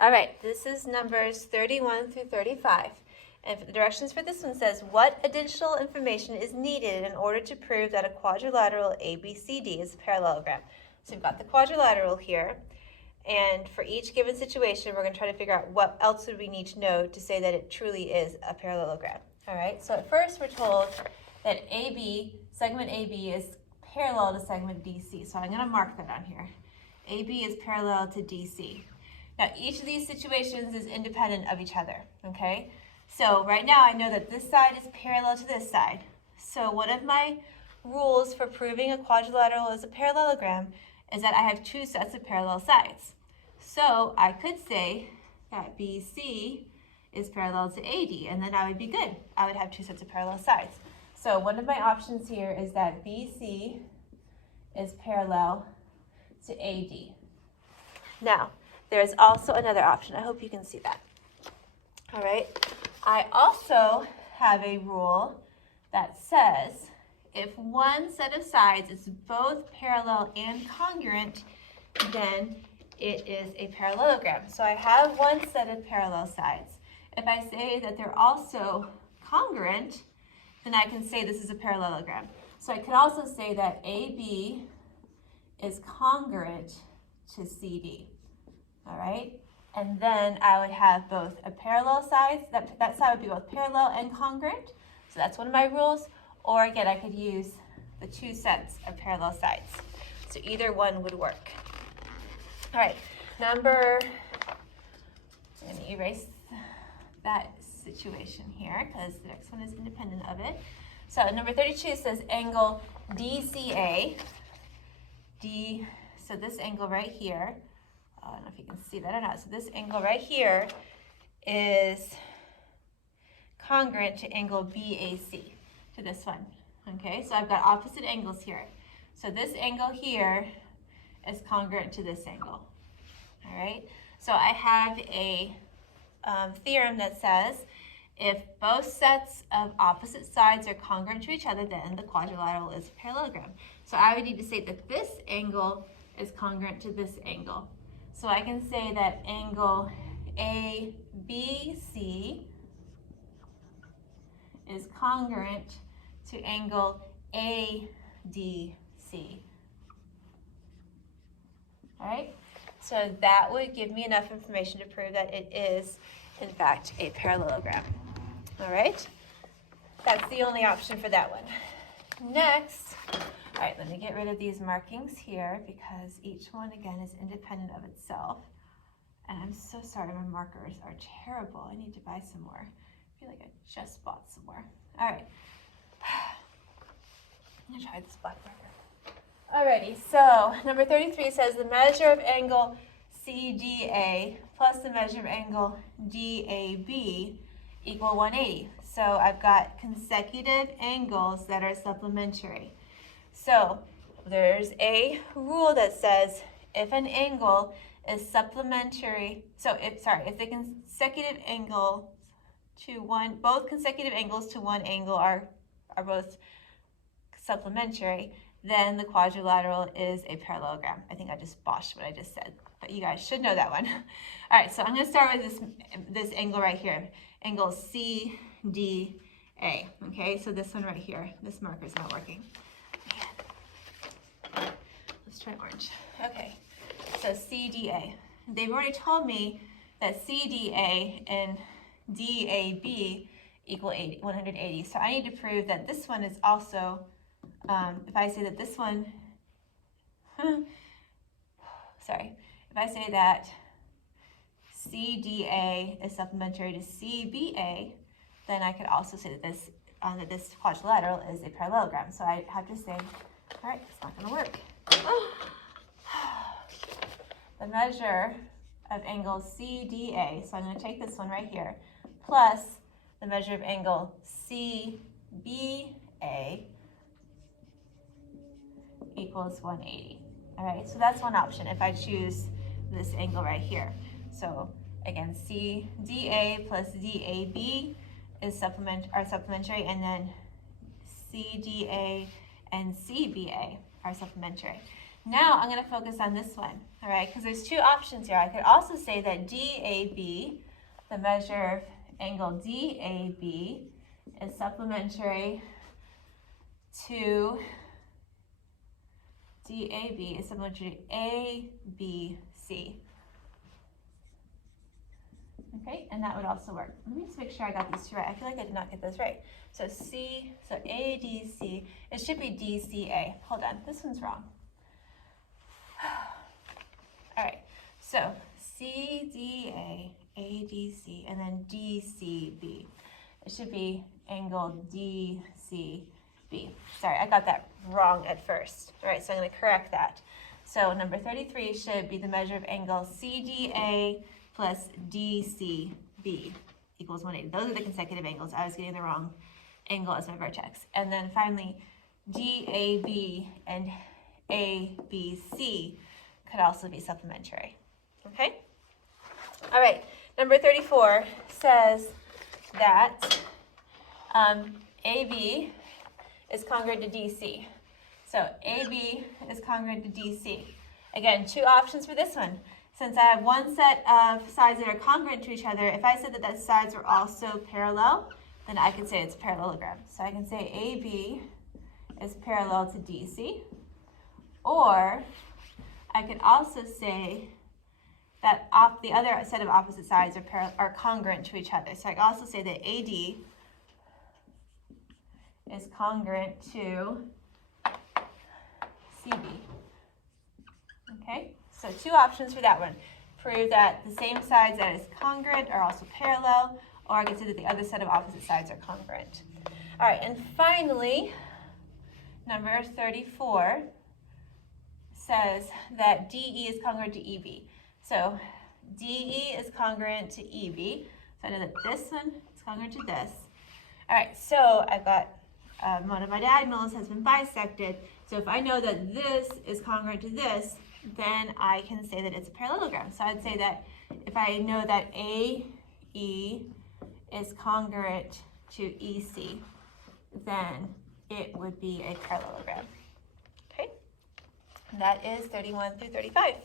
All right, this is numbers 31 through 35. And the directions for this one says, what additional information is needed in order to prove that a quadrilateral ABCD is a parallelogram? So we've got the quadrilateral here. And for each given situation, we're going to try to figure out what else would we need to know to say that it truly is a parallelogram. All right, so at first we're told that segment AB is parallel to segment DC. So I'm going to mark that on here. AB is parallel to DC. Now each of these situations is independent of each other, okay? So right now I know that this side is parallel to this side. So one of my rules for proving a quadrilateral is a parallelogram is that I have two sets of parallel sides. So I could say that BC is parallel to AD, and then I would be good. I would have two sets of parallel sides. So one of my options here is that BC is parallel to AD. Now, there's also another option. I hope you can see that. All right. I also have a rule that says if one set of sides is both parallel and congruent, then it is a parallelogram. So I have one set of parallel sides. If I say that they're also congruent, then I can say this is a parallelogram. So I could also say that AB is congruent to CD. All right? And then I would have both a parallel side, that side would be both parallel and congruent. So that's one of my rules. Or again, I could use the two sets of parallel sides. So either one would work. All right, I'm going to erase that situation here because the next one is independent of it. So number 32 says angle DCA. So this angle right here, I don't know if you can see that or not. So this angle right here is congruent to angle BAC, to this one. Okay, so I've got opposite angles here. So this angle here is congruent to this angle. All right, so I have a theorem that says if both sets of opposite sides are congruent to each other, then the quadrilateral is a parallelogram. So I would need to say that this angle is congruent to this angle. So I can say that angle ABC is congruent to angle ADC. All right, so that would give me enough information to prove that it is, in fact, a parallelogram. All right, that's the only option for that one. Next, all right, let me get rid of these markings here because each one, again, is independent of itself. And I'm so sorry, my markers are terrible. I need to buy some more. I feel like I just bought some more. All right, I'm gonna try this black marker. Alrighty, so number 33 says the measure of angle CDA plus the measure of angle DAB equal 180. So I've got consecutive angles that are supplementary. So there's a rule that says if an angle is supplementary, if the consecutive angle to both consecutive angles to one angle are both supplementary, then the quadrilateral is a parallelogram. I think I just botched what I just said, but you guys should know that one. All right, so I'm going to start with this angle right here, angle CDA. Okay, so this one right here, this marker is not working. Let's try orange. Okay, so CDA. They've already told me that CDA and DAB equal 180. So I need to prove that this one is also, if I say that this one, if I say that CDA is supplementary to CBA, then I could also say that this quadrilateral is a parallelogram. So I have to say, all right, it's not going to work. The measure of angle CDA, so I'm going to take this one right here, plus the measure of angle CBA equals 180. All right, so that's one option if I choose this angle right here. So again, CDA plus DAB is supplementary, and then CDA and CBA are supplementary. Now I'm going to focus on this one, all right, because there's two options here. I could also say that DAB, the measure of angle DAB, is supplementary to ABC. Okay, and that would also work. Let me just make sure I got these two right. I feel like I did not get those right. So ADC, it should be DCA. Hold on, this one's wrong. All right, so CDA, ADC, and then DCB. It should be angle DCB. Sorry, I got that wrong at first. All right, so I'm going to correct that. So number 33 should be the measure of angle CDA plus DCB equals 180. Those are the consecutive angles. I was getting the wrong angle as my vertex. And then finally, DAB and ABC could also be supplementary. Okay? All right, number 34 says that AB is congruent to DC. So AB is congruent to DC. Again, two options for this one. Since I have one set of sides that are congruent to each other, if I said that the sides were also parallel, then I could say it's a parallelogram. So I can say AB is parallel to DC, or I could also say that the other set of opposite sides are congruent to each other. So I can also say that AD is congruent to CB. Okay, so two options for that one. Prove that the same sides that is congruent are also parallel, or I can say that the other set of opposite sides are congruent. All right, and finally, number 34 says that DE is congruent to EB. So DE is congruent to EB. So I know that this one is congruent to this. All right, so I've got one of my diagonals has been bisected. So if I know that this is congruent to this, then I can say that it's a parallelogram. So I'd say that if I know that AE is congruent to EC, then it would be a parallelogram. Okay, and that is 31 through 35.